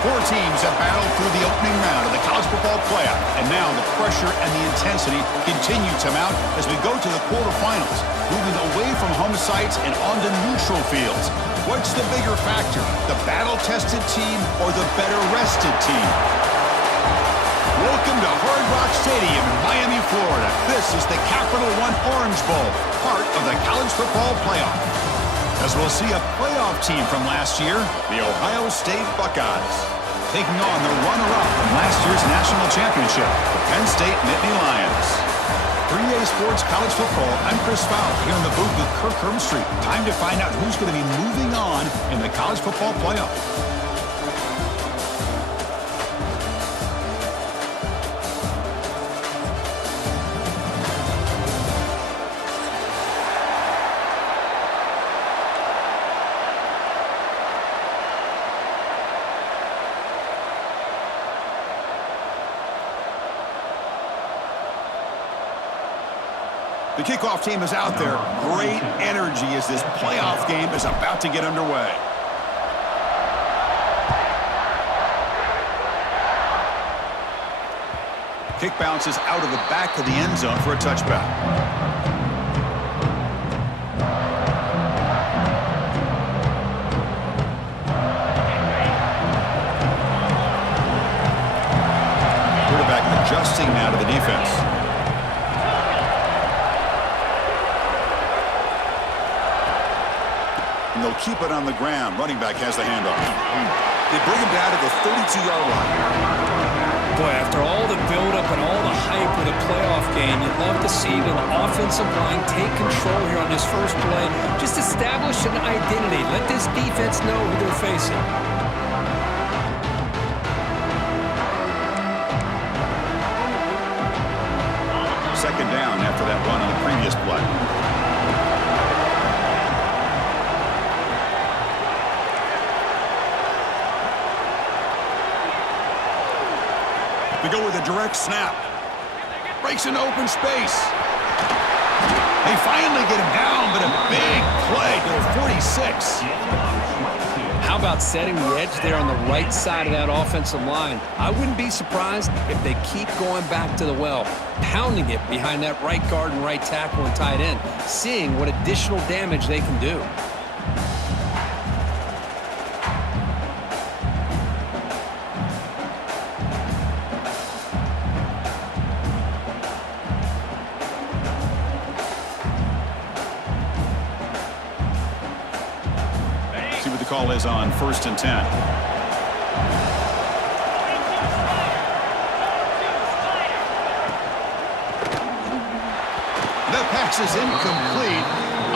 Four teams have battled through the opening round of the college football playoff, and now the pressure and the intensity continue to mount as we go to the quarterfinals, moving away from home sites and onto neutral fields. What's the bigger factor, the battle-tested team or the better-rested team? Welcome to Hard Rock Stadium in Miami, Florida. This is the Capital One Orange Bowl, part of the college football playoff. As we'll see a playoff team from last year, the Ohio State Buckeyes, taking on the runner-up from last year's national championship, the Penn State Nittany Lions. 3A Sports College Football, I'm Chris Fowler, here in the booth with Kirk Hermstreet. Time to find out who's going to be moving on in the college football playoff. The kickoff team is out there. Great energy as this playoff game is about to get underway. Kick bounces out of the back of the end zone for a touchback. Quarterback adjusting now to the defense. And they'll keep it on the ground. Running back has the handoff. They bring him down to the 32-yard line. Boy, after all the buildup and all the hype of the playoff game, you'd love to see the offensive line take control here on this first play. Just establish an identity. Let this defense know who they're facing. Second down after that run on the previous play. They go with a direct snap. Breaks into open space. They finally get him down, but a big play to the 46. How about setting the edge there on the right side of that offensive line? I wouldn't be surprised if they keep going back to the well, pounding it behind that right guard and right tackle and tight end, seeing what additional damage they can do. Call is on 1st and 10. That pass is incomplete.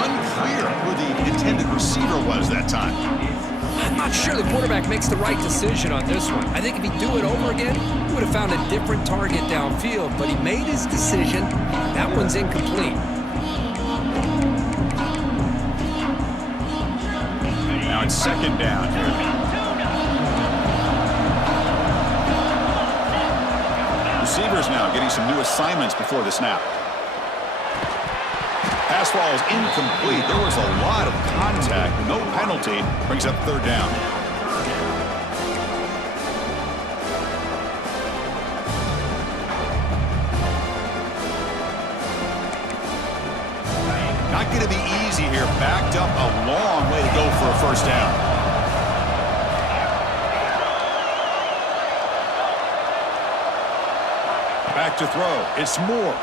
Unclear who the intended receiver was that time. I'm not sure the quarterback makes the right decision on this one. I think if he'd do it over again, he would have found a different target downfield, but he made his decision. That one's incomplete. It's second down here. Receivers now getting some new assignments before the snap. Pass ball is incomplete. There was a lot of contact. No penalty. Brings up third down. Not going to be easy here. Backed up a long way to go for a first down. Back to throw. It's Moore.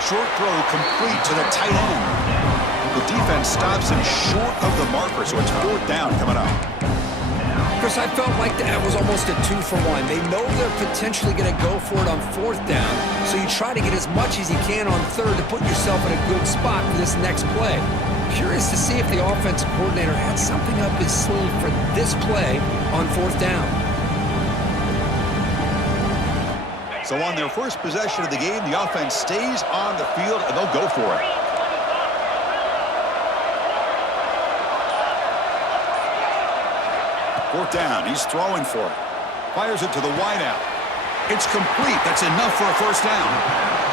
Short throw complete to the tight end. The defense stops him short of the marker, so it's fourth down coming up. Chris, I felt like that was almost a 2-for-1. They know they're potentially going to go for it on fourth down, so you try to get as much as you can on third to put yourself in a good spot for this next play. Curious to see if the offensive coordinator had something up his sleeve for this play on 4th down. So on their first possession of the game, the offense stays on the field, and they'll go for it. Fourth down, he's throwing for it. Fires it to the wideout. It's complete. That's enough for a first down.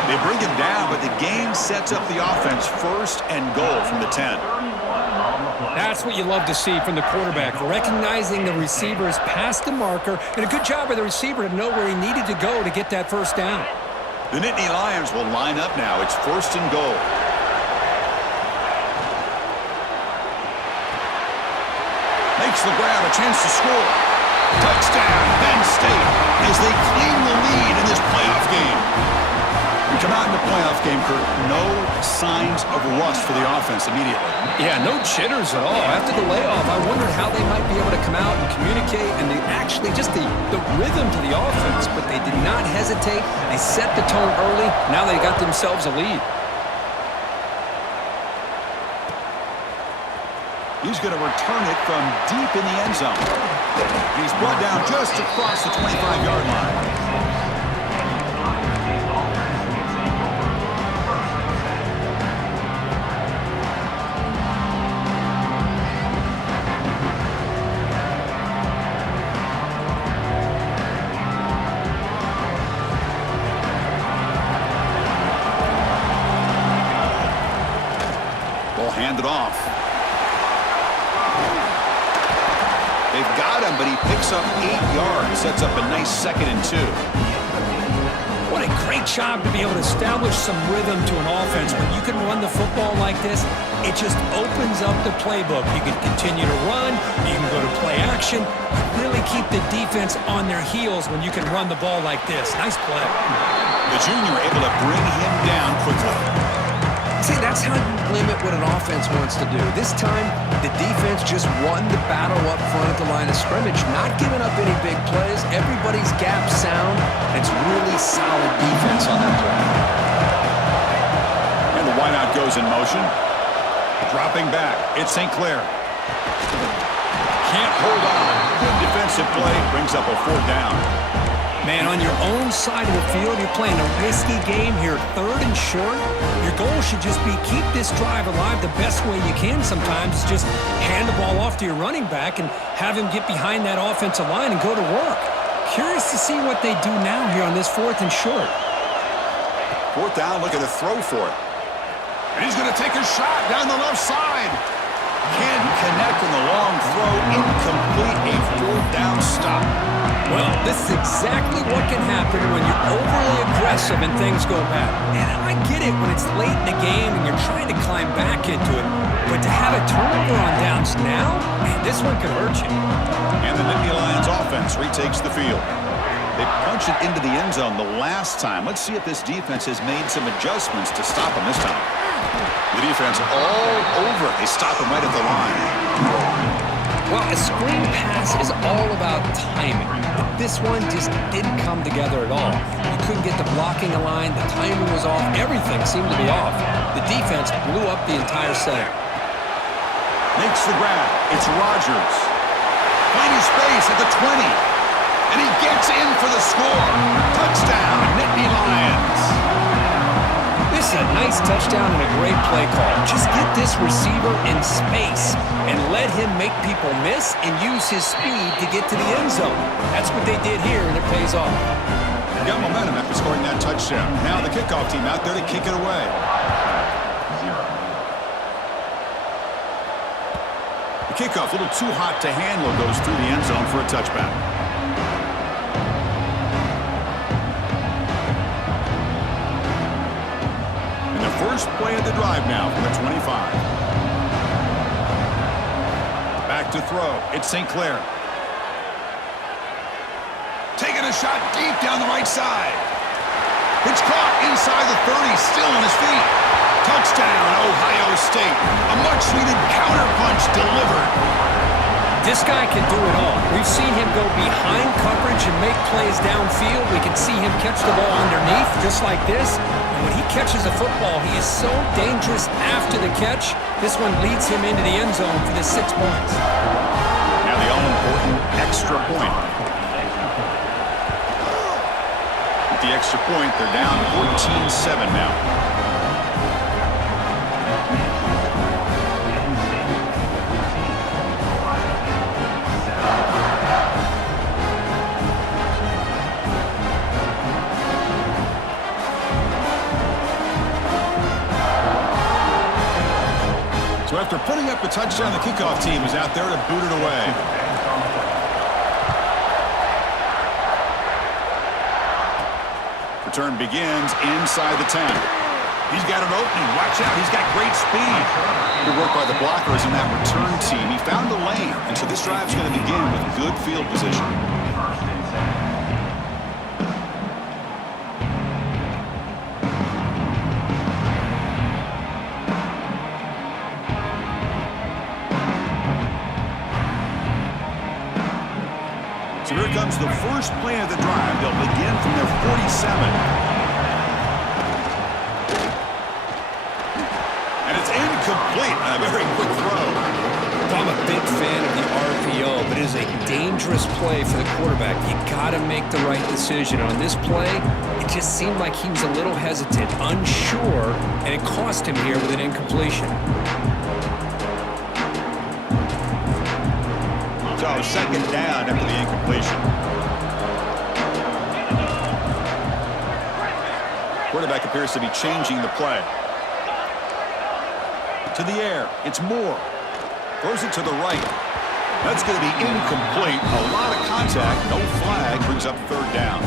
They bring him down, but the game sets up the offense 1st and goal from the 10. That's what you love to see from the quarterback, recognizing the receiver's past the marker, and a good job by the receiver to know where he needed to go to get that first down. The Nittany Lions will line up now. It's 1st and goal. Makes the grab, a chance to score. Touchdown, Penn State, as they claim the lead in this playoff game. We come out in the playoff game, Kurt, no signs of rust for the offense immediately. Yeah, no jitters at all. After the layoff, I wondered how they might be able to come out and communicate and actually just the rhythm to the offense, but they did not hesitate. They set the tone early. Now they got themselves a lead. He's going to return it from deep in the end zone. He's brought down just across the 25-yard line. They'll hand it off. They've got him, but he picks up 8 yards. Sets up a nice 2nd and 2. What a great job to be able to establish some rhythm to an offense. When you can run the football like this, it just opens up the playbook. You can continue to run. You can go to play action. You really keep the defense on their heels when you can run the ball like this. Nice play. The junior able to bring him down quickly. See, that's how you limit what an offense wants to do. This time, the defense just won the battle up front at the line of scrimmage, not giving up any big plays. Everybody's gap sound. It's really solid defense on that play. And the wideout goes in motion. Dropping back. It's St. Clair. Can't hold on. Good defensive play. Brings up a 4th down. Man, on your own side of the field, you're playing a risky game here, 3rd and short. Your goal should just be keep this drive alive the best way you can sometimes. Is just hand the ball off to your running back and have him get behind that offensive line and go to work. Curious to see what they do now here on this 4th and short. 4th down, look at the throw for it. And he's going to take a shot down the left side. Can't connect on the long throw. Incomplete, a 4th down stop. Well, this is exactly what can happen when you're overly aggressive and things go bad. And I get it when it's late in the game and you're trying to climb back into it. But to have a turnover on downs now, man, this one could hurt you. And the Nittany Lions offense retakes the field. They punch it into the end zone the last time. Let's see if this defense has made some adjustments to stop them this time. The defense all over. They stop him right at the line. Well, a screen pass is all about timing. But this one just didn't come together at all. You couldn't get the blocking line. The timing was off. Everything seemed to be off. The defense blew up the entire set. Makes the grab. It's Rodgers. Finding space at the 20. And he gets in for the score. Touchdown, Nittany Lions. This is a nice touchdown and a great play call. Just get this receiver in space and let him make people miss and use his speed to get to the end zone. That's what they did here, and it pays off. They got momentum after scoring that touchdown. Now the kickoff team out there to kick it away. The kickoff, a little too hot to handle, goes through the end zone for a touchback. First play of the drive now from the 25. Back to throw. It's St. Clair. Taking a shot deep down the right side. It's caught inside the 30, still on his feet. Touchdown, Ohio State. A much-needed counterpunch delivered. This guy can do it all. We've seen him go behind coverage and make plays downfield. We can see him catch the ball underneath just like this. When he catches a football, he is so dangerous after the catch. This one leads him into the end zone for the 6 points. Now the all-important extra point. With the extra point, they're down 14-7 now. So after putting up a touchdown, the kickoff team is out there to boot it away. Return begins inside the 10. He's got an opening. Watch out. He's got great speed. Good work by the blockers in that return team. He found a lane, and so this drive's going to begin with good field position. So here comes the first play of the drive. They'll begin from their 47. And it's incomplete on a very quick throw. I'm a big fan of the RPO, but it is a dangerous play for the quarterback. You got to make the right decision. On this play, it just seemed like he was a little hesitant, unsure, and it cost him here with an incompletion. So second down after the incompletion. Quarterback appears to be changing the play. To the air. It's Moore. Throws it to the right. That's going to be incomplete. A lot of contact. No flag. Brings up third down.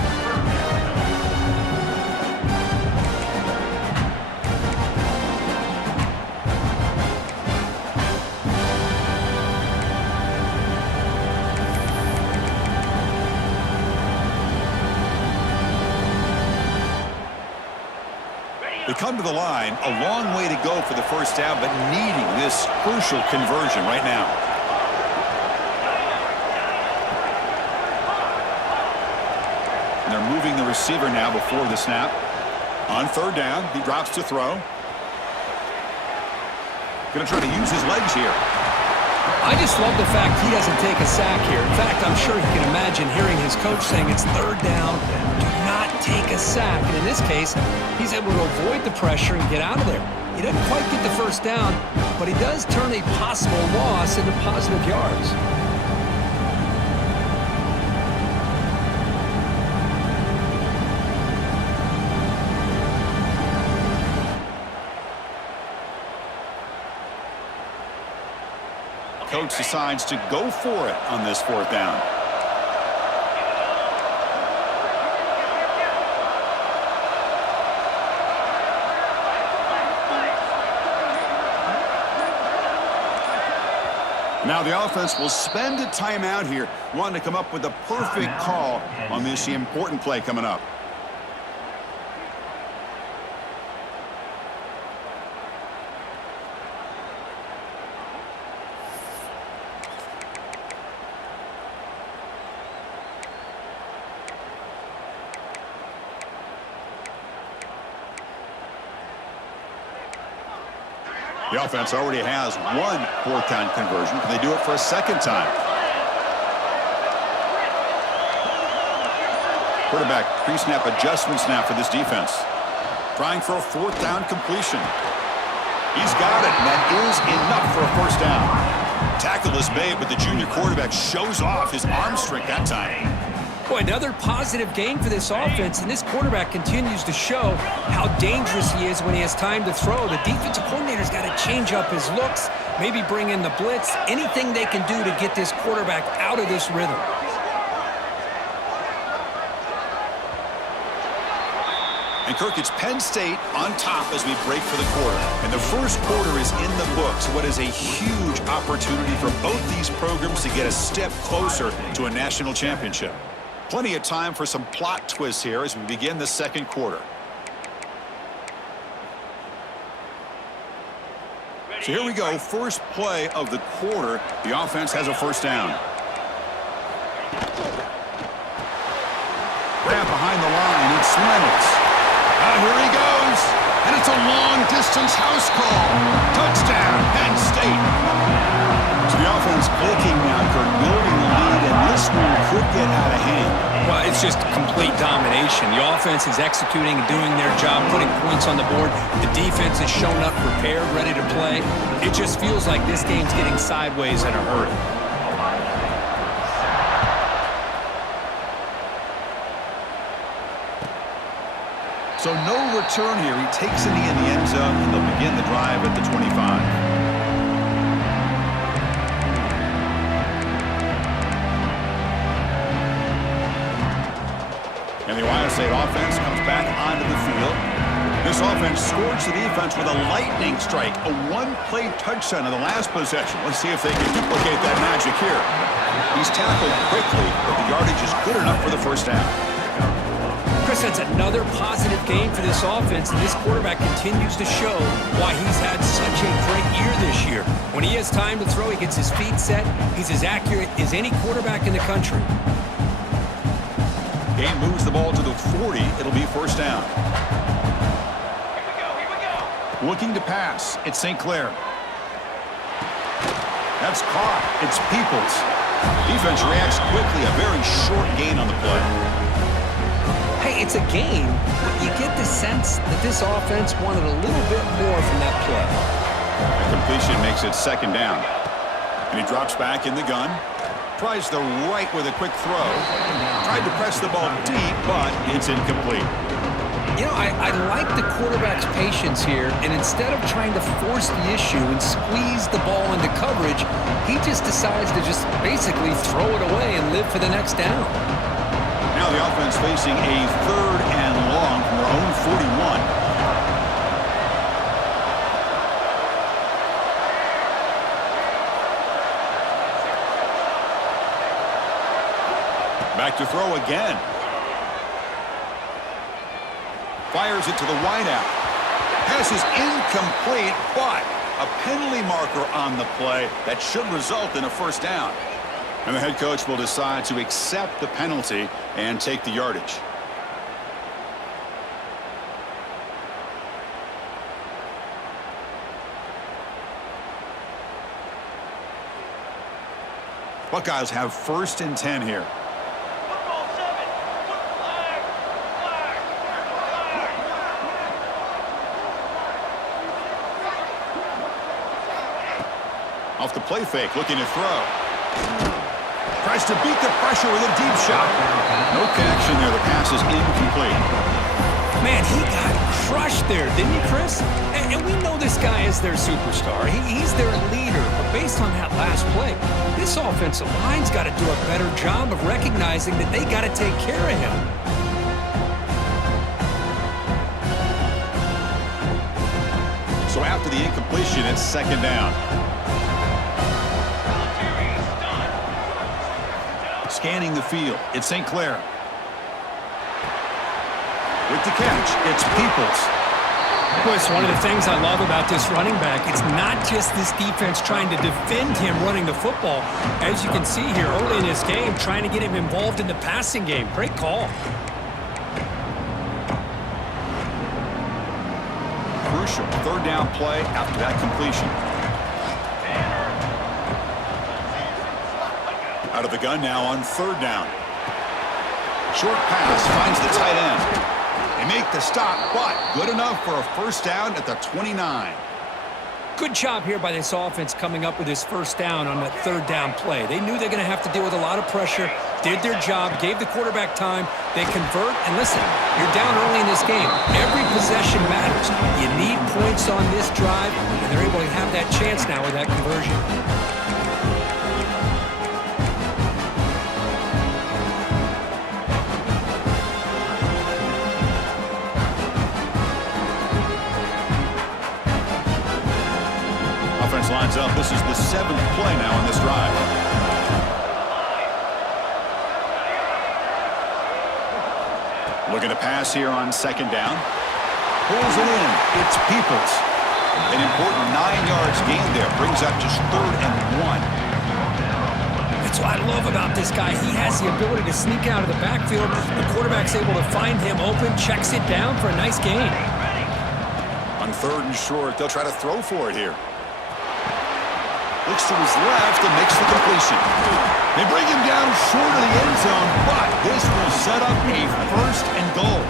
They come to the line, a long way to go for the first down, but needing this crucial conversion right now. And they're moving the receiver now before the snap. On third down, he drops to throw. Going to try to use his legs here. I just love the fact he doesn't take a sack here. In fact, I'm sure he can imagine hearing his coach saying it's third down, do not take a sack. And in this case, he's able to avoid the pressure and get out of there. He doesn't quite get the first down, but he does turn a possible loss into positive yards. Coach decides to go for it on this fourth down. Now the offense will spend a timeout here, wanting to come up with a perfect call on this important play coming up. The offense already has one fourth-down conversion. Can they do it for a second time? Quarterback pre-snap adjustments now for this defense. Trying for a fourth-down completion. He's got it, and that is enough for a first down. Tackle is made, but the junior quarterback shows off his arm strength that time. Boy, another positive game for this offense, and this quarterback continues to show how dangerous he is when he has time to throw. The defensive coordinator's got to change up his looks, maybe bring in the blitz, anything they can do to get this quarterback out of this rhythm. And Kirk, it's Penn State on top as we break for the quarter. And the first quarter is in the books. What is a huge opportunity for both these programs to get a step closer to a national championship. Plenty of time for some plot twists here as we begin the second quarter. So here we go, first play of the quarter. The offense has a first down. Grab behind the line, it's Reynolds. Here he goes. It's a long-distance house call. Touchdown, Penn State. So the offense clicking now, Kirk, building the lead, and this one could get out of hand. Well, it's just complete domination. The offense is executing and doing their job, putting points on the board. The defense is showing up prepared, ready to play. It just feels like this game's getting sideways in a hurry. So no return here. He takes it in the end zone, and they'll begin the drive at the 25. And the Ohio State offense comes back onto the field. This offense scorched the defense with a lightning strike, a one-play touchdown in the last possession. Let's see if they can duplicate that magic here. He's tackled quickly, but the yardage is good enough for the first down. Chris, that's another positive game for this offense, and this quarterback continues to show why he's had such a great year this year. When he has time to throw, he gets his feet set. He's as accurate as any quarterback in the country. Game moves the ball to the 40. It'll be first down. Here we go. Looking to pass. It's St. Clair. That's caught. It's Peoples. Defense reacts quickly. A very short gain on the play. Hey, it's a game, but you get the sense that this offense wanted a little bit more from that play. The completion makes it second down. And he drops back in the gun. Tries the right with a quick throw. Tried to press the ball deep, but it's incomplete. You know, I like the quarterback's patience here, and instead of trying to force the issue and squeeze the ball into coverage, he just decides to just basically throw it away and live for the next down. Now the offense facing a third and long from their own 41. Back to throw again. Fires it to the wideout. Pass is incomplete, but a penalty marker on the play that should result in a first down. And the head coach will decide to accept the penalty and take the yardage. Buckeyes have first and 10 here. Football 7. Flag. Off the play fake, looking to throw. Tries to beat the pressure with a deep shot. No connection there. The pass is incomplete. Man, he got crushed there, didn't he, Chris? And we know this guy is their superstar. He's their leader. But based on that last play, this offensive line's got to do a better job of recognizing that they got to take care of him. So after the incompletion, it's second down. Scanning the field, it's St. Clair. With the catch, it's Peoples. Chris, one of the things I love about this running back, it's not just this defense trying to defend him running the football. As you can see here early in this game, trying to get him involved in the passing game. Great call. Crucial third down play after that completion. Out of the gun now on third down. Short pass finds the tight end. They make the stop, but good enough for a first down at the 29. Good job here by this offense coming up with his first down on that third down play. They knew they're going to have to deal with a lot of pressure, did their job, gave the quarterback time. They convert, and listen, you're down early in this game. Every possession matters. You need points on this drive, and they're able to have that chance now with that conversion. Lines up. This is the 7th play now in this drive. Looking to pass here on second down. Pulls it in. It's Peoples. An important 9 yards gain there. Brings up just third and 1. That's what I love about this guy. He has the ability to sneak out of the backfield. The quarterback's able to find him open, checks it down for a nice gain. 3rd and short. They'll try to throw for it here. Looks to his left and makes the completion. They bring him down short of the end zone, but this will set up a 1st and goal.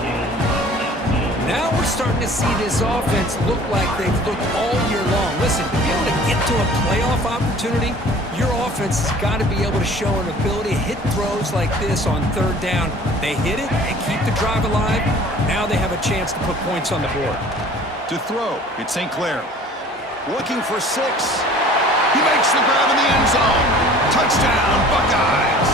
Now we're starting to see this offense look like they've looked all year long. Listen, to be able to get to a playoff opportunity, your offense has got to be able to show an ability to hit throws like this on 3rd down. They hit it and keep the drive alive. Now they have a chance to put points on the board. To throw, it's St. Clair. Looking for 6. He makes the grab in the end zone. Touchdown, Buckeyes.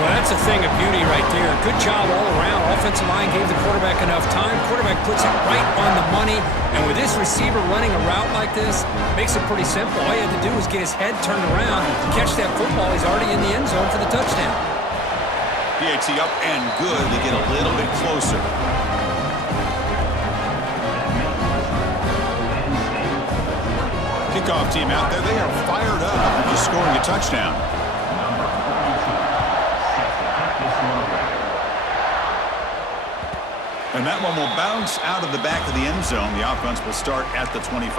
Well, that's a thing of beauty right there. Good job all around. Offensive line gave the quarterback enough time. Quarterback puts it right on the money. And with this receiver running a route like this, makes it pretty simple. All you had to do was get his head turned around, catch that football. He's already in the end zone for the touchdown. PAT up and good to get a little bit closer. Kickoff team out there. They are fired up after scoring a touchdown. And that one will bounce out of the back of the end zone. The offense will start at the 25.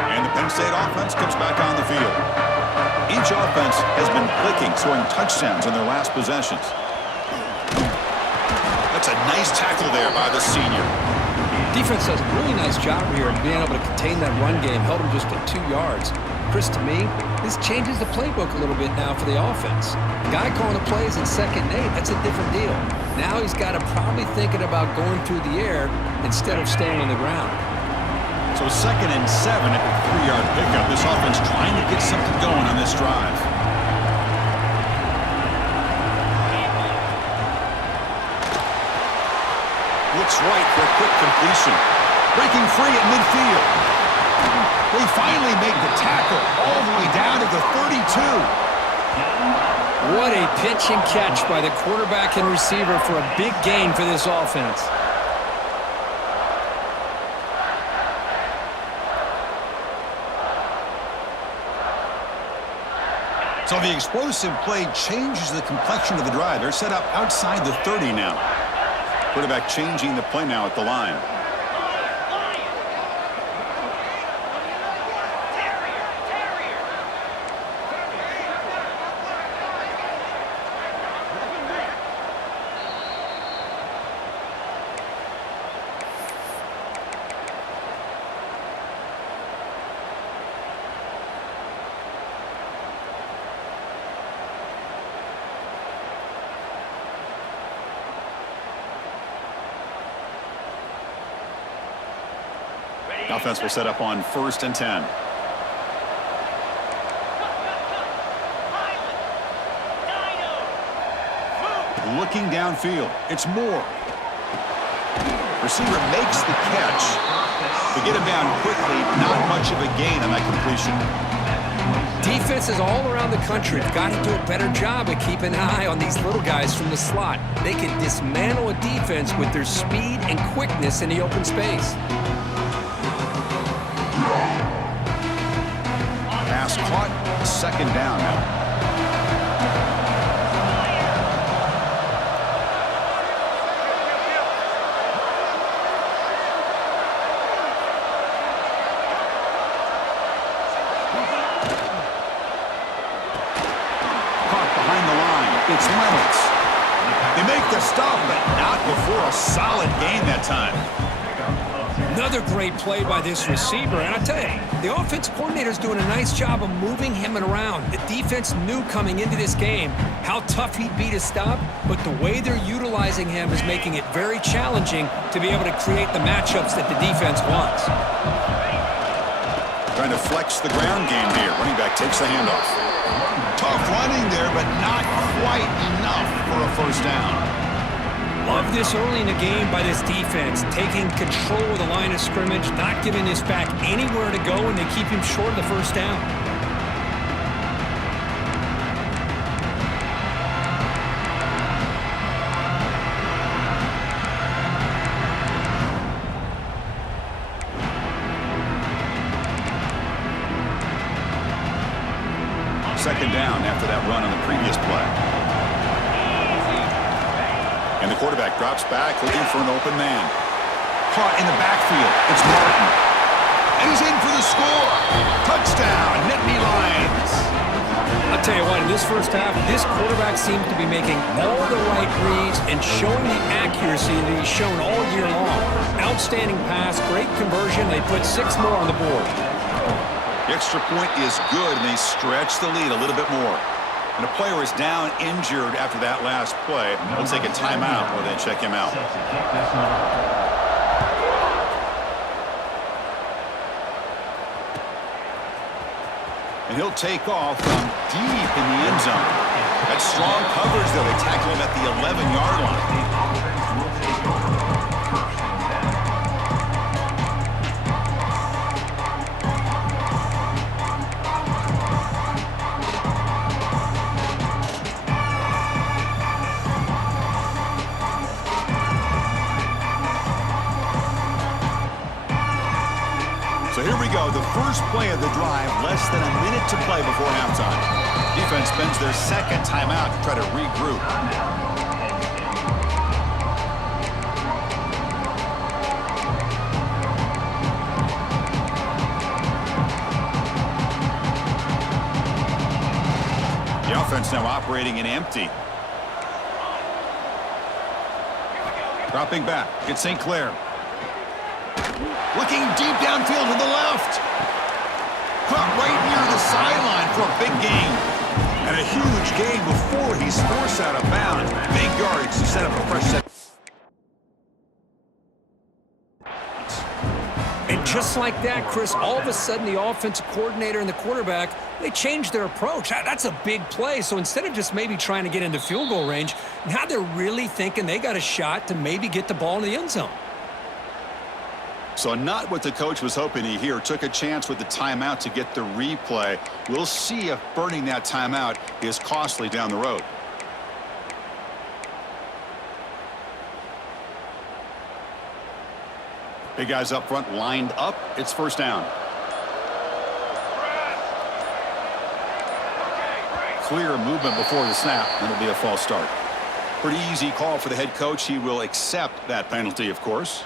And the Penn State offense comes back on the field. Each offense has been clicking, scoring touchdowns in their last possessions. That's a nice tackle there by the senior. Defense does a really nice job here of being able to contain that run game. Held him just at 2 yards. Chris, to me, this changes the playbook a little bit now for the offense. The guy calling the plays in 2nd and 8, that's a different deal. Now he's got to probably thinking about going through the air instead of staying on the ground. So 2nd and 7 at the 3-yard pickup. This offense trying to get something going on this drive. Looks right for a quick completion. Breaking free at midfield. They finally make the tackle all the way down to the 32. What a pitch and catch by the quarterback and receiver for a big gain for this offense. So the explosive play changes the complexion of the drive. They're set up outside the 30 now. Quarterback changing the play now at the line. Offense will set up on 1st and 10. Looking downfield. It's Moore. Receiver makes the catch. To get him down quickly, not much of a gain on that completion. Defenses all around the country have got to do a better job of keeping an eye on these little guys from the slot. They can dismantle a defense with their speed and quickness in the open space. Pass caught, 2nd down now. Caught behind the line. It's Reynolds. They make the stop, but not before a solid gain that time. Another great play by this receiver, and I tell you, the offensive coordinator's doing a nice job of moving him around. The defense knew coming into this game how tough he'd be to stop, but the way they're utilizing him is making it very challenging to be able to create the matchups that the defense wants. Trying to flex the ground game here. Running back takes the handoff. Tough running there, but not quite enough for a 1st down. Love this early in the game by this defense, taking control of the line of scrimmage, not giving this back anywhere to go, and they keep him short of the 1st down. Second down after And the quarterback drops back, looking for an open man. Caught in the backfield. It's Martin. And he's in for the score. Touchdown, Nittany Lions. I'll tell you what, in this first half, this quarterback seems to be making all the right reads and showing the accuracy that he's shown all year long. Outstanding pass, great conversion. They put 6 more on the board. The extra point is good, and they stretch the lead a little bit more. And a player is down injured after that last play. They'll take a timeout while they check him out. And he'll take off from deep in the end zone. That's strong coverage, though. They tackle him at the 11-yard line. So here we go, the first play of the drive, less than a minute to play before halftime. Defense spends their second timeout to try to regroup. The offense now operating in empty. Dropping back, it's St. Clair. Looking deep downfield to the left. Caught right near the sideline for a big gain. And a huge gain before he's forced out of bounds. Big yardage to set up a fresh set. And just like that, Chris, all of a sudden the offensive coordinator and the quarterback, they changed their approach. That's a big play. So instead of just maybe trying to get into field goal range, now they're really thinking they got a shot to maybe get the ball in the end zone. So not what the coach was hoping to hear. Took a chance with the timeout to get the replay. We'll see if burning that timeout is costly down the road. Big guys up front lined up. It's first down. Clear movement before the snap, and it'll be a false start. Pretty easy call for the head coach. He will accept that penalty, of course.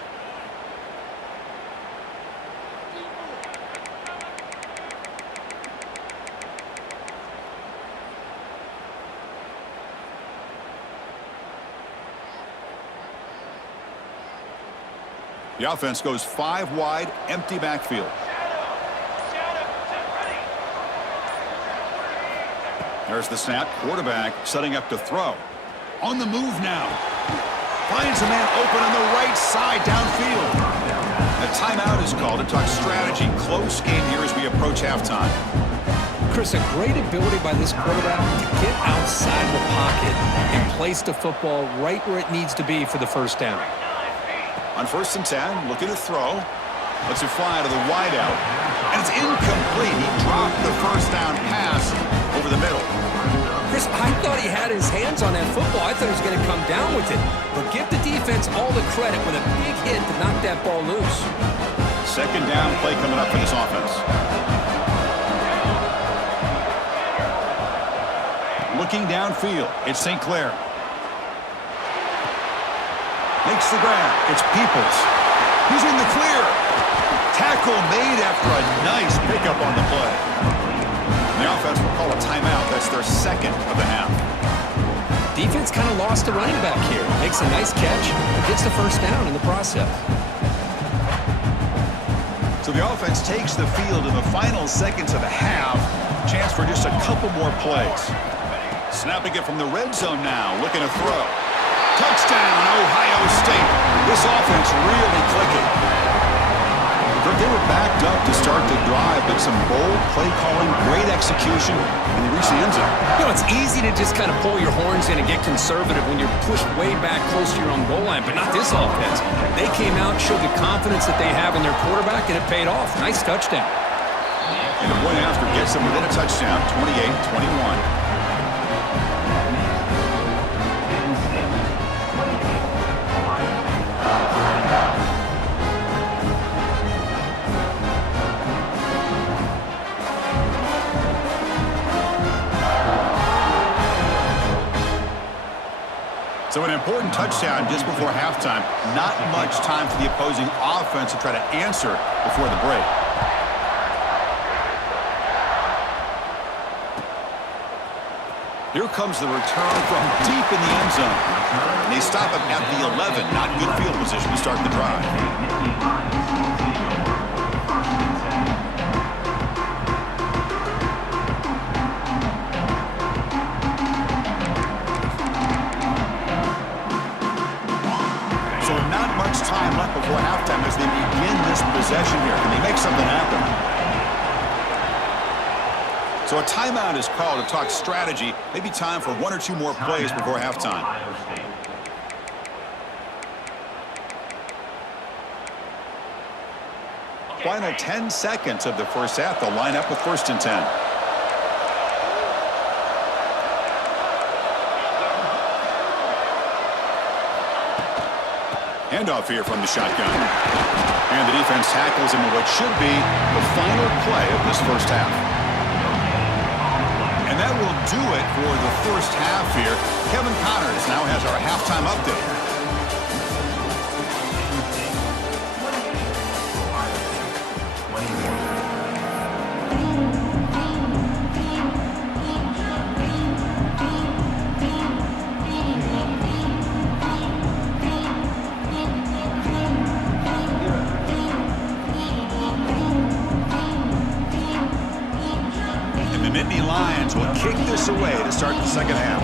The offense goes 5 wide, empty backfield. There's the snap. Quarterback setting up to throw. On the move now. Finds a man open on the right side downfield. A timeout is called to talk strategy. Close game here as we approach halftime. Chris, a great ability by this quarterback to get outside the pocket and place the football right where it needs to be for the first down. On 1st and 10, looking to throw. Lets it fly to the wideout. And it's incomplete. He dropped the first down pass over the middle. Chris, I thought he had his hands on that football. I thought he was going to come down with it. But give the defense all the credit with a big hit to knock that ball loose. Second down play coming up for this offense. Looking downfield, it's St. Clair. Makes the grab. It's Peoples. He's in the clear. Tackle made after a nice pickup on the play. The offense will call a timeout. That's their second of the half. Defense kind of lost the running back here. Makes a nice catch. Gets the first down in the process. So the offense takes the field in the final seconds of the half. Chance for just a couple more plays. Snapping it from the red zone now. Looking to throw. Touchdown, Ohio State. This offense really clicking. They were backed up to start the drive, but some bold play calling, great execution, and they reached the end zone. You know, it's easy to just kind of pull your horns in and get conservative when you're pushed way back close to your own goal line, but not this offense. They came out, showed the confidence that they have in their quarterback, and it paid off. Nice touchdown. And the point after gets them within a touchdown, 28-21. So an important touchdown just before halftime. Not much time for the opposing offense to try to answer before the break. Here comes the return from deep in the end zone. And they stop him at the 11. Not good field position to start the drive. So not much time left before halftime as they begin this possession here. Can they make something happen? So a timeout is called to talk strategy. Maybe time for one or two more plays before halftime. Final 10 seconds of the first half. They'll line up with 1st and 10. Handoff here from the shotgun. And the defense tackles him in what should be the final play of this first half. And that will do it for the first half here. Kevin Connors now has our halftime update. Lions will kick this away to start the second half.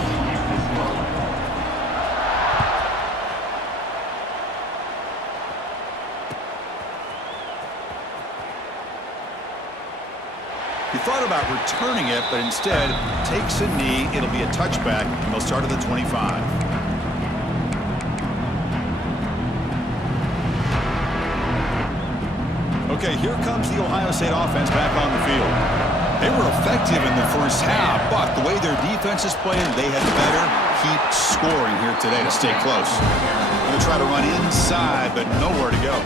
He thought about returning it, but instead takes a knee. It'll be a touchback, and they'll start at the 25. Okay, here comes the Ohio State offense back on the field. They were effective in the first half, but the way their defense is playing, they had better keep scoring here today to stay close. They'll try to run inside, but nowhere to go.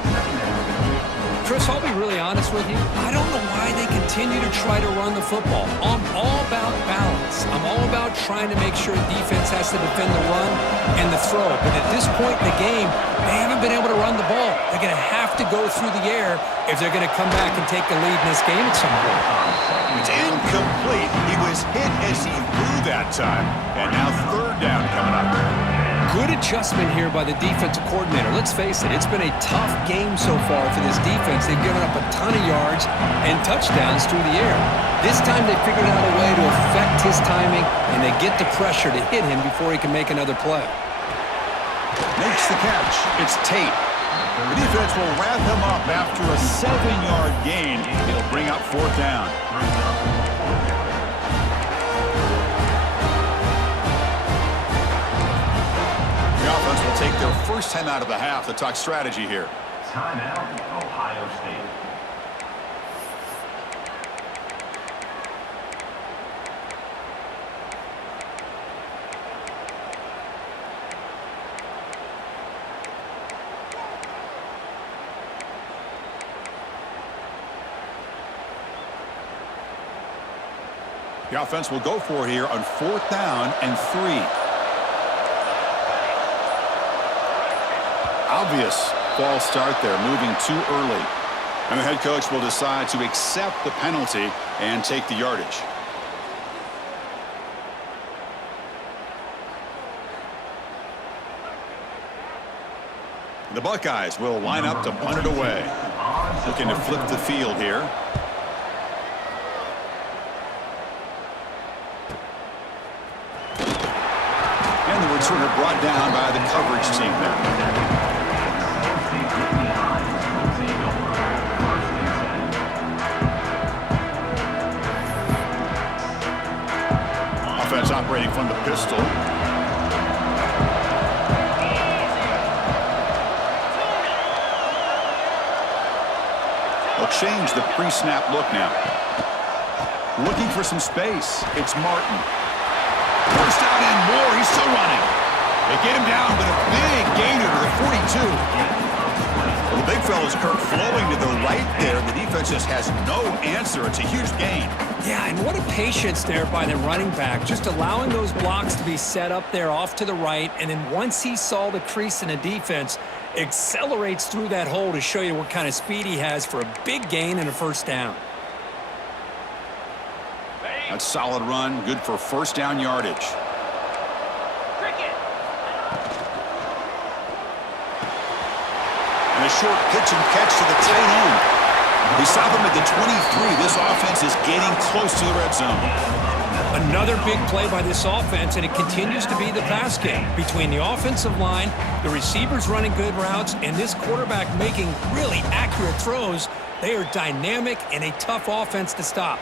Chris, I'll be really honest with you. I don't know why they continue to try to run the football. I'm all about balance. I'm all about trying to make sure defense has to defend the run and the throw. But at this point in the game, they haven't been able to run the ball. They're going to have to go through the air if they're going to come back and take the lead in this game at some point. It's incomplete. He was hit as he threw that time. And now 3rd down coming up. Good adjustment here by the defensive coordinator. Let's face it, it's been a tough game so far for this defense. They've given up a ton of yards and touchdowns through the air. This time they figured out a way to affect his timing, and they get the pressure to hit him before he can make another play. Makes the catch. It's Tate. The defense will wrap him up after a 7-yard gain. It'll bring up 4th down. The offense will take their first time out of the half to talk strategy here. Timeout, Ohio State. The offense will go for it here on 4th down and 3. Obvious false start there, moving too early. And the head coach will decide to accept the penalty and take the yardage. The Buckeyes will line up to punt it away. Looking to flip the field here. And the returner brought down by the coverage team there. Offense operating from the pistol. They'll change the pre-snap look now. Looking for some space. It's Martin. First down and more. He's still running. They get him down with a big gainer to the 42. Well, the big fella's Kirk flowing to the right there. The defense offense just has no answer. It's a huge gain. Yeah, and what a patience there by the running back, just allowing those blocks to be set up there off to the right, and then once he saw the crease in the defense, accelerates through that hole to show you what kind of speed he has for a big gain and a first down. That's a solid run, good for first down yardage. And a short pitch and catch to the tight end. We saw them at the 23. This offense is getting close to the red zone. Another big play by this offense, and it continues to be the pass game between the offensive line, the receivers running good routes, and this quarterback making really accurate throws. They are dynamic and a tough offense to stop.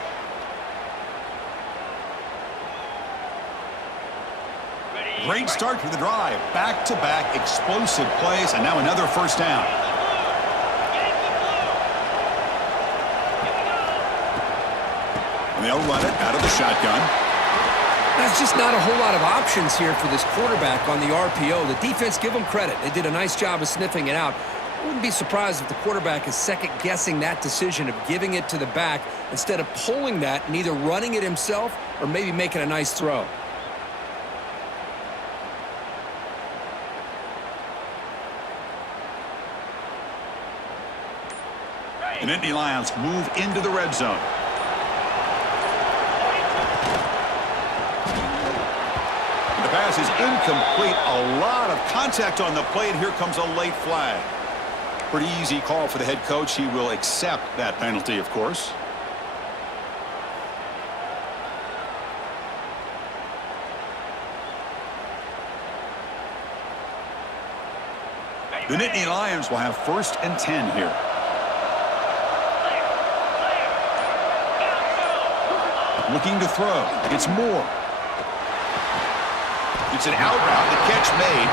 Great start to the drive. Back-to-back explosive plays, and now another first down. And they'll run it out of the shotgun. There's just not a whole lot of options here for this quarterback on the RPO. The defense, give them credit. They did a nice job of sniffing it out. I wouldn't be surprised if the quarterback is second-guessing that decision of giving it to the back instead of pulling that and either running it himself or maybe making a nice throw. And Nittany Lions move into the red zone. The pass is incomplete. A lot of contact on the play, and here comes a late flag. Pretty easy call for the head coach. He will accept that penalty, of course. The Nittany Lions will have 1st and 10 here. Looking to throw. It's Moore. It's an out route. The catch made.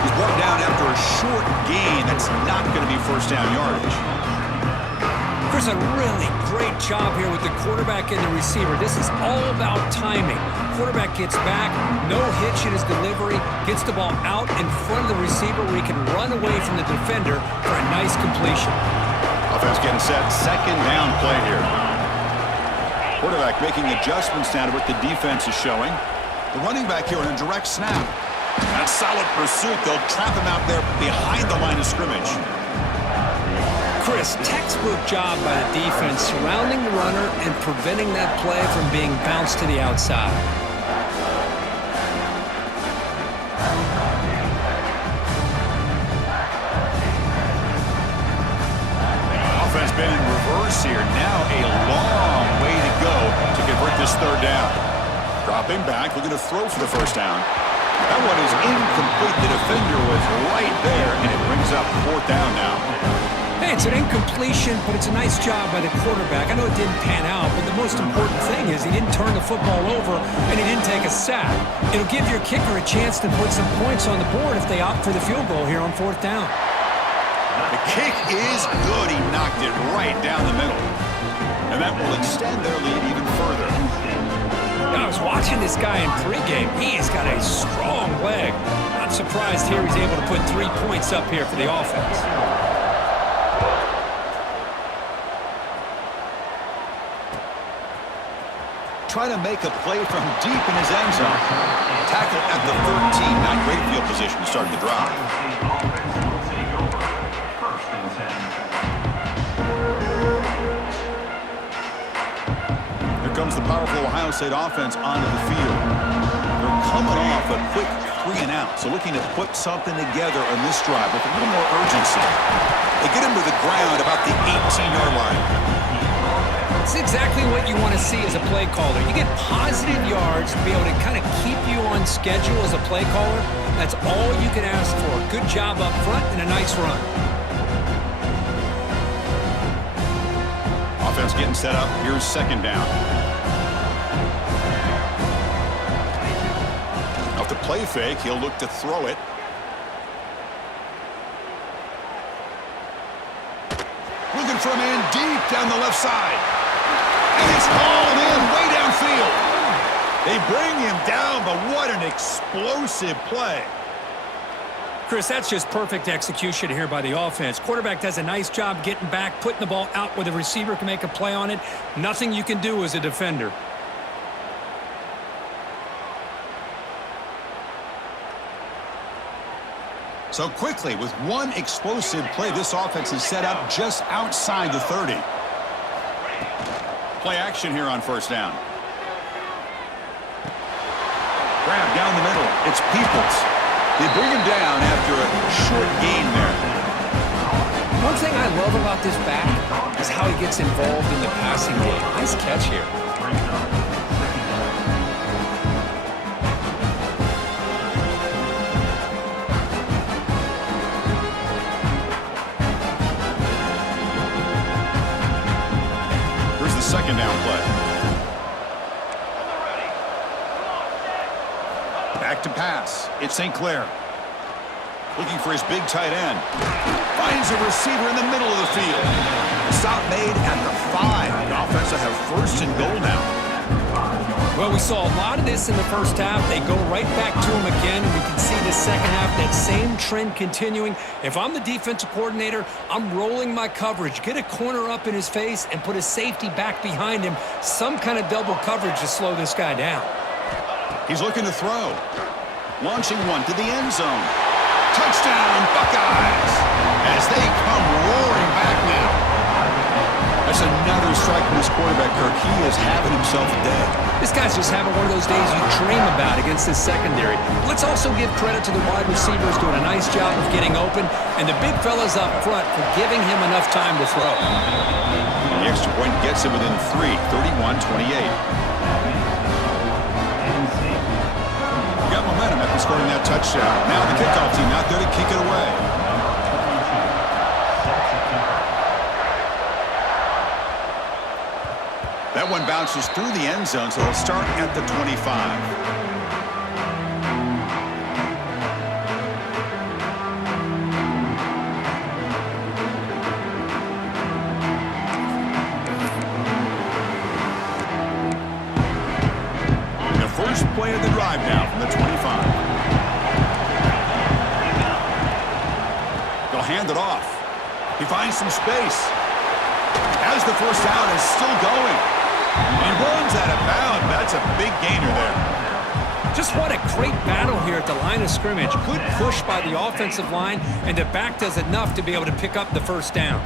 He's brought down after a short gain. That's not going to be first down yardage. Chris, a really great job here with the quarterback and the receiver. This is all about timing. Quarterback gets back, no hitch in his delivery, gets the ball out in front of the receiver where he can run away from the defender for a nice completion. Offense getting set. Second down play here. Quarterback making adjustments now to what the defense is showing. The running back here on a direct snap. That's solid pursuit. They'll trap him out there behind the line of scrimmage. Chris, textbook job by the defense surrounding the runner and preventing that play from being bounced to the outside. Offense been in reverse here. Now a long way to go to convert this third down. Dropping back, looking to throw for the first down. That one is incomplete. The defender was right there, and it brings up 4th down now. Hey, it's an incompletion, but it's a nice job by the quarterback. I know it didn't pan out, but the most important thing is he didn't turn the football over and he didn't take a sack. It'll give your kicker a chance to put some points on the board if they opt for the field goal here on 4th down. The kick is good. He knocked it right down the middle. And that will extend their lead even further. I was watching this guy in pregame. He has got a strong leg. Not surprised here he's able to put 3 points up here for the offense. Trying to make a play from deep in his end zone. Tackle at the 13. Not great field position to start the drive. Here comes the powerful Ohio State offense onto the field. They're coming off a quick 3 and out, so looking to put something together on this drive with a little more urgency. They get him to the ground about the 18-yard line. It's exactly what you want to see as a play caller. You get positive yards to be able to kind of keep you on schedule as a play caller. That's all you can ask for. Good job up front and a nice run. Offense getting set up. Here's 2nd down. Off the play fake, he'll look to throw it. Looking for a man deep down the left side. And he's hauled in way downfield. They bring him down, but what an explosive play. Chris, that's just perfect execution here by the offense. Quarterback does a nice job getting back, putting the ball out where the receiver can make a play on it. Nothing you can do as a defender. So quickly, with one explosive play, this offense is set up just outside the 30. Play action here on first down. Grab down the middle. It's Peoples. They bring him down after a short gain there. One thing I love about this back is how he gets involved in the passing game. Nice catch here. Here's the second down play. Back to pass. It's St. Clair. Looking for his big tight end. Finds a receiver in the middle of the field. Stop made at the 5. The offense will have first and goal now. Well, we saw a lot of this in the first half. They go right back to him again, and we can see the second half, that same trend continuing. If I'm the defensive coordinator, I'm rolling my coverage. Get a corner up in his face and put a safety back behind him. Some kind of double coverage to slow this guy down. He's looking to throw. Launching one to the end zone. Touchdown, Buckeyes! As they come roaring back now. That's another strike from this quarterback, Kirk. He is having himself a day. This guy's just having one of those days you dream about against this secondary. Let's also give credit to the wide receivers doing a nice job of getting open, and the big fellas up front for giving him enough time to throw. The extra point gets him within 3, 31-28. Got momentum after scoring that touchdown. Now the kickoff team out there to kick it away. That one bounces through the end zone, so it'll start at the 25. First play of the drive now from the 25. They'll hand it off. He finds some space. Has the first down, is still going. He runs out of bounds. That's a big gainer there. Just what a great battle here at the line of scrimmage. Good push by the offensive line, and the back does enough to be able to pick up the first down.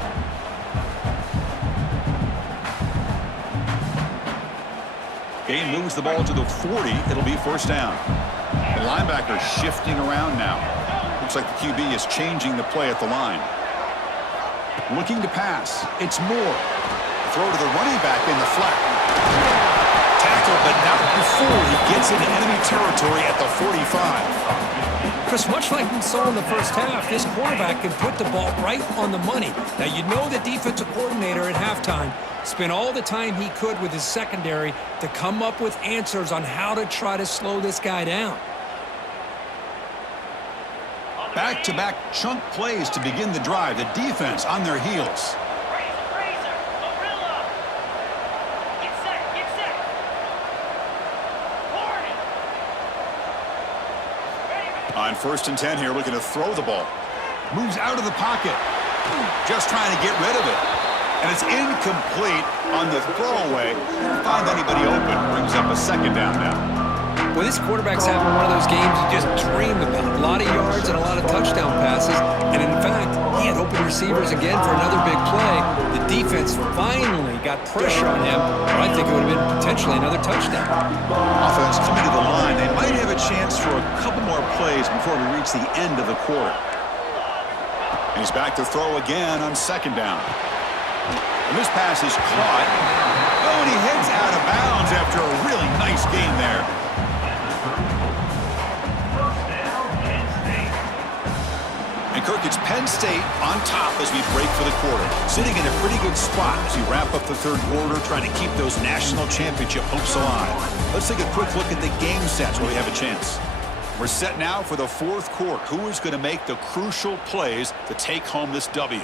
Gain moves the ball to the 40. It'll be first down. The linebacker shifting around now. Looks like the QB is changing the play at the line. Looking to pass. It's Moore. Throw to the running back in the flat. Tackle, but not before he gets into enemy territory at the 45. Chris, much like we saw in the first half, this quarterback can put the ball right on the money. Now, you know the defensive coordinator at halftime spent all the time he could with his secondary to come up with answers on how to try to slow this guy down. Back-to-back chunk plays to begin the drive. The defense on their heels. On first and 10 here, looking to throw the ball. Moves out of the pocket. Just trying to get rid of it. And it's incomplete on the throwaway. Didn't find anybody open. Brings up a second down now. Well, this quarterback's having one of those games you just dream about. A lot of yards and a lot of touchdown passes. And in fact, he had open receivers again for another big play. The defense finally got pressure on him, or I think it would have been potentially another touchdown. Offense coming to the line. They might have a chance for a couple more plays before we reach the end of the quarter. And he's back to throw again on second down. And this pass is caught. Oh, and he heads out of bounds after a really nice gain there. And Kirk, it's Penn State on top as we break for the quarter. Sitting in a pretty good spot as we wrap up the third quarter, trying to keep those national championship hopes alive. Let's take a quick look at the game stats while we have a chance. We're set now for the fourth quarter. Who is going to make the crucial plays to take home this W?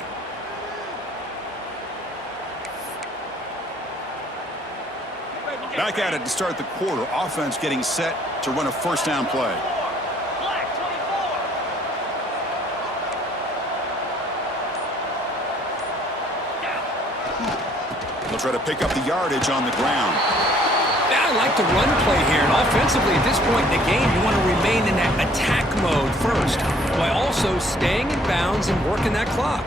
Back at it to start the quarter. Offense getting set to run a first down play. try to pick up the yardage on the ground. Yeah, I like the run play here. And offensively, at this point in the game, you want to remain in that attack mode first, while also staying in bounds and working that clock.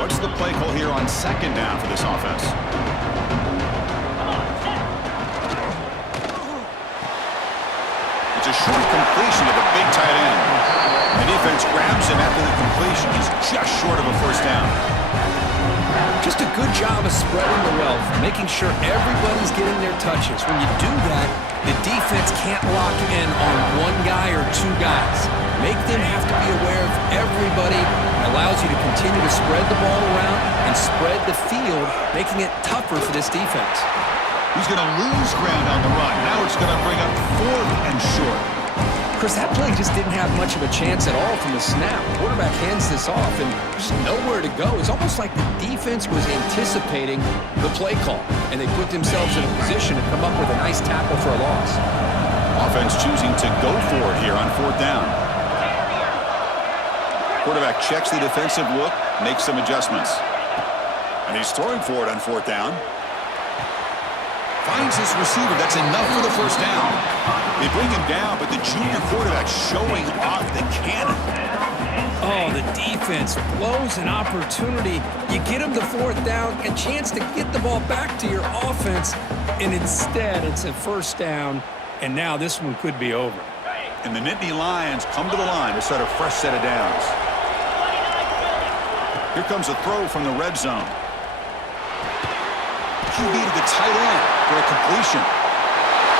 What's the play call here on second down for this offense? It's a short completion to the big tight end. The defense grabs him after the completion. He's just short of a first down. Just a good job of spreading the wealth, making sure everybody's getting their touches. When you do that, the defense can't lock in on one guy or two guys. Make them have to be aware of everybody. It allows you to continue to spread the ball around and spread the field, making it tougher for this defense. He's going to lose ground on the run. Now it's going to bring up 4th and short. Chris, that play just didn't have much of a chance at all from the snap. The quarterback hands this off, and there's nowhere to go. It's almost like the defense was anticipating the play call, and they put themselves in a position to come up with a nice tackle for a loss. Offense choosing to go for it here on 4th down. Quarterback checks the defensive look, makes some adjustments. And he's throwing for it on 4th down. Finds his receiver. That's enough for the first down. They bring him down, but the junior quarterback showing off the cannon. Oh, the defense blows an opportunity. You get them to 4th down, a chance to get the ball back to your offense, and instead it's a first down, and now this one could be over. And the Nittany Lions come to the line to start a fresh set of downs. Here comes a throw from the red zone. QB to the tight end for a completion.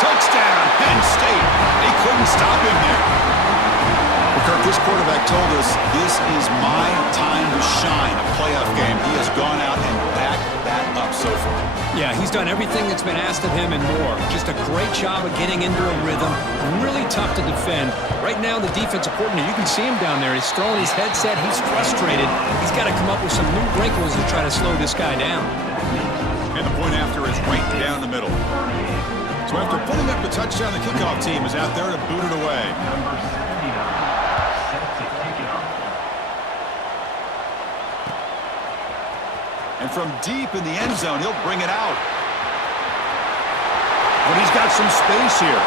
Touchdown, Penn State. They couldn't stop him there. Well, Kirk, this quarterback told us this is my time to shine, a playoff game. He has gone out and backed that up so far. Yeah, he's done everything that's been asked of him and more. Just a great job of getting into a rhythm. Really tough to defend. Right now, the defensive coordinator, you can see him down there. He's throwing his headset. He's frustrated. He's got to come up with some new wrinkles to try to slow this guy down. And the point after is right down the middle. So after putting up the touchdown, the kickoff team is out there to boot it away. Number 79 set to kick it off. And from deep in the end zone, he'll bring it out. But he's got some space here.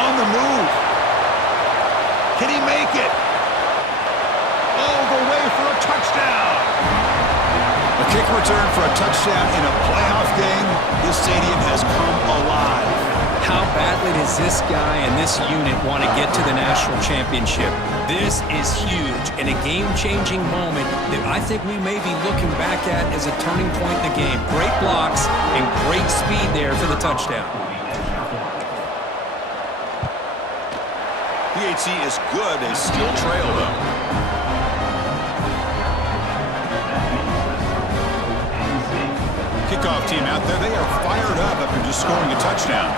On the move. Can he make it? All the way for a touchdown. A kick return for a touchdown in a playoff game. This stadium has come alive. How badly does this guy and this unit want to get to the national championship? This is huge and a game-changing moment that I think we may be looking back at as a turning point in the game. Great blocks and great speed there for the touchdown. PHC is good. They still trail, though. Kickoff team out there. They are fired up after just scoring a touchdown.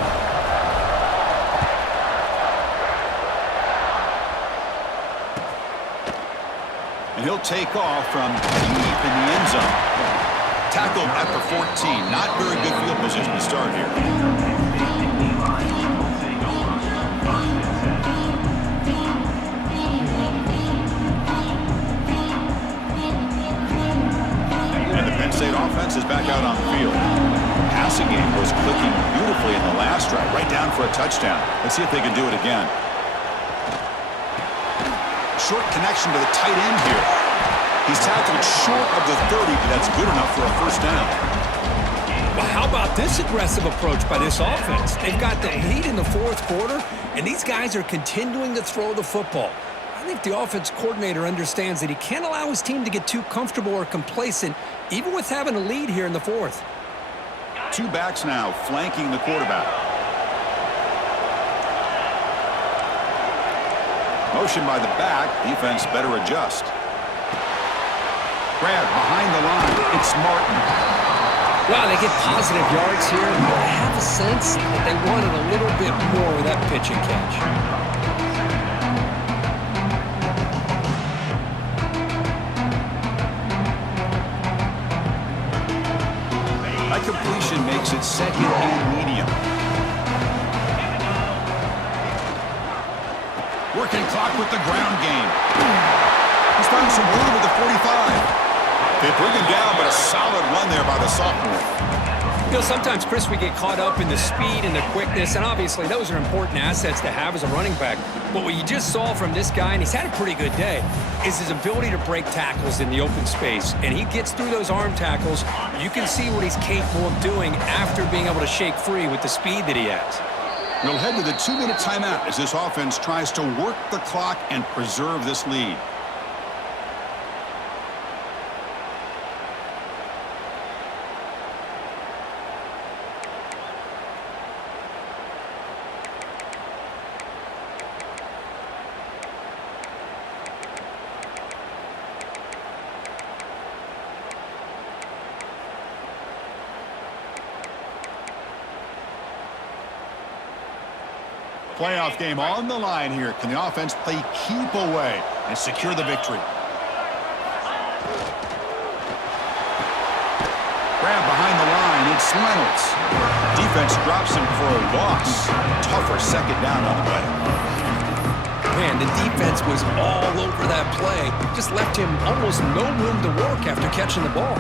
And he'll take off from deep in the end zone. Tackled at the 14. Not very good field position to start here. And the Penn State offense is back out on the field. Passing game was clicking beautifully in the last drive, right down for a touchdown. Let's see if they can do it again. Short connection to the tight end here. He's tackled short of the 30, but that's good enough for a first down. Well, how about this aggressive approach by this offense? They've got the lead in the 4th quarter, and these guys are continuing to throw the football. I think the offense coordinator understands that he can't allow his team to get too comfortable or complacent, even with having a lead here in the 4th. Two backs now flanking the quarterback. Motion by the back. Defense better adjust. Grab behind the line. It's Martin. Wow, they get positive yards here. I have a sense that they wanted a little bit more with that pitch and catch. That completion makes it 2nd and clock with the ground game. He's found some room with the 45. They bring him down, but a solid run there by the sophomore. You know, sometimes, Chris, we get caught up in the speed and the quickness, and obviously those are important assets to have as a running back. But what you just saw from this guy, and he's had a pretty good day, is his ability to break tackles in the open space. And he gets through those arm tackles. You can see what he's capable of doing after being able to shake free with the speed that he has. We'll head to the 2-minute timeout as this offense tries to work the clock and preserve this lead. Playoff game on the line here. Can the offense play keep away and secure the victory? Grab behind the line. It's Reynolds. Defense drops him for a loss. Tougher second down on the play. Man, the defense was all over that play. Just left him almost no room to work after catching the ball.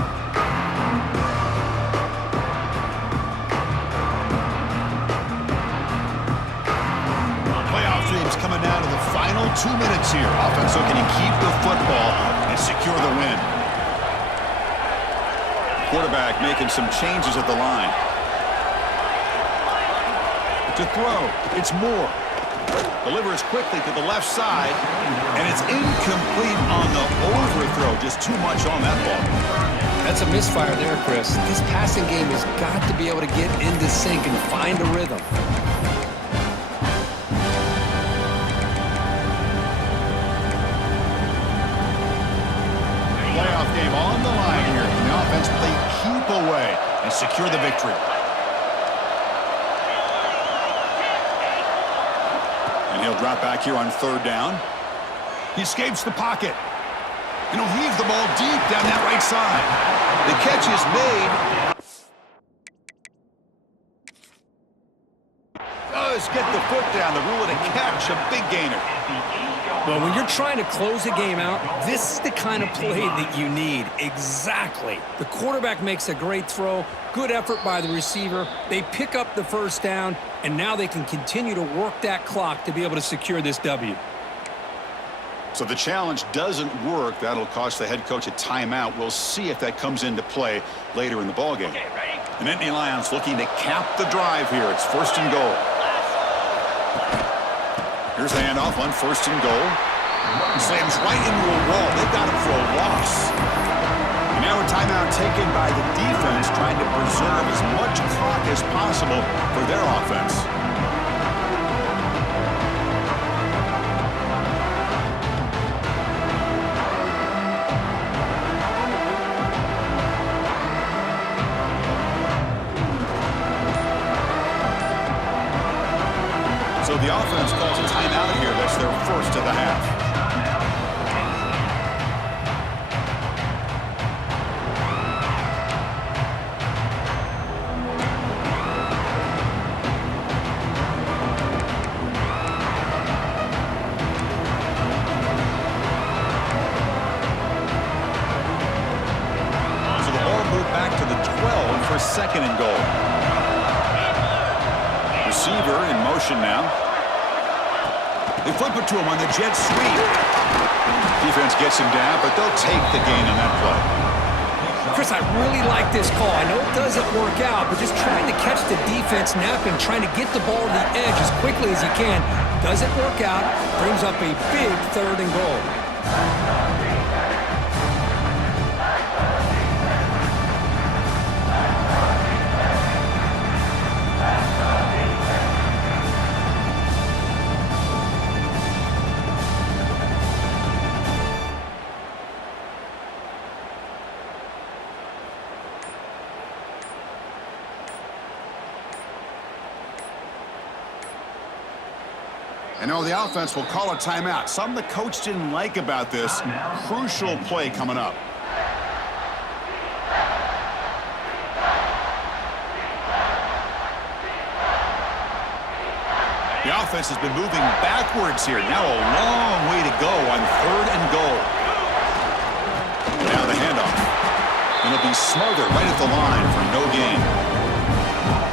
Coming down to the final 2 minutes here. Offense looking to keep the football and secure the win. Quarterback making some changes at the line. To throw, it's Moore. Delivers quickly to the left side, and it's incomplete on the overthrow. Just too much on that ball. That's a misfire there, Chris. This passing game has got to be able to get into sync and find a rhythm. Playoff game on the line here. Can the offense play keep away and secure the victory? And he'll drop back here on third down. He escapes the pocket. And he'll heave the ball deep down that right side. The catch is made. Does get the foot down. The rule of the catch, a big gainer. Well, when you're trying to close a game out, this is the kind of play that you need. Exactly. The quarterback makes a great throw, good effort by the receiver. They pick up the first down, and now they can continue to work that clock to be able to secure this W. So the challenge doesn't work. That'll cost the head coach a timeout. We'll see if that comes into play later in the ballgame. Okay, ready? And Nittany Lions looking to cap the drive here. It's first and goal. Here's the handoff on first and goal. Slams right into a wall. They've got him for a loss. And now a timeout taken by the defense, trying to preserve as much clock as possible for their offense. So the offense calls a timeout here. That's their first of the half. So the ball moved back to the 12 for second and goal. Receiver in motion now. They flip it to him on the jet sweep. Defense gets him down, but they'll take the gain on that play. Chris, I really like this call. I know it doesn't work out, but just trying to catch the defense napping, trying to get the ball to the edge as quickly as you can. Doesn't work out. Brings up a big third and goal. And now the offense will call a timeout. Something the coach didn't like about this. Crucial play coming up. The offense has been moving backwards here. Now a long way to go on 3rd and goal. Now the handoff. And it'll be Smarter right at the line for no gain.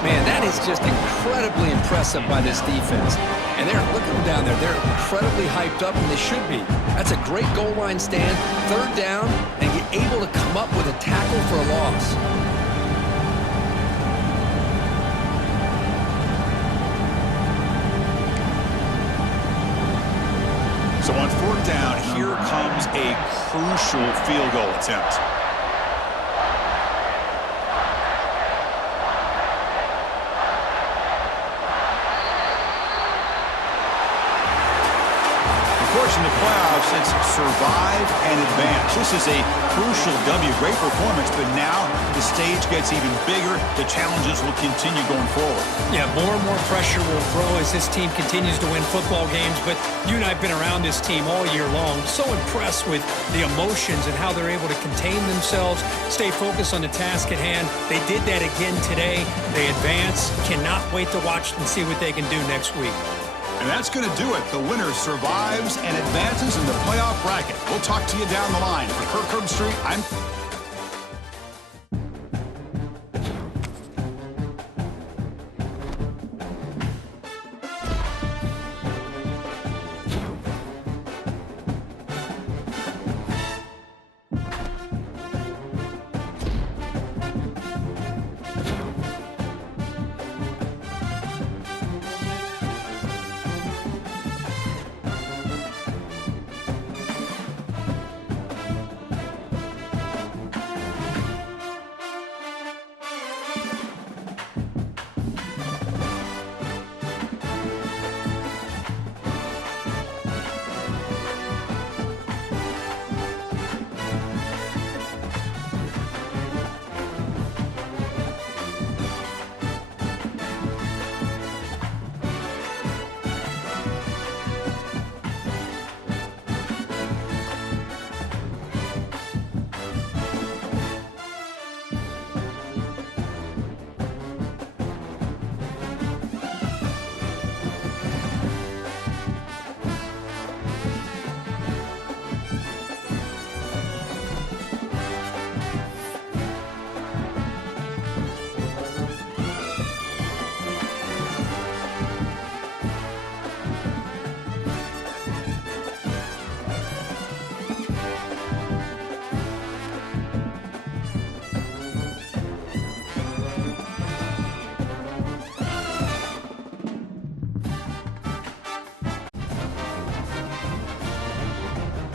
Man, that is just incredibly impressive by this defense. And look at them down there. They're incredibly hyped up, and they should be. That's a great goal line stand, 3rd down, and get able to come up with a tackle for a loss. So on 4th down, here comes a crucial field goal attempt. In the playoffs, it's survive and advance. This is a crucial W. Great performance, but now the stage gets even bigger. The challenges will continue going forward. Yeah, more and more pressure will grow as this team continues to win football games, but you and I have been around this team all year long. So impressed with the emotions and how they're able to contain themselves, stay focused on the task at hand. They did that again today. They advance. Cannot wait to watch and see what they can do next week. And that's going to do it. The winner survives and advances in the playoff bracket. We'll talk to you down the line. For Kirk Herbstreit, I'm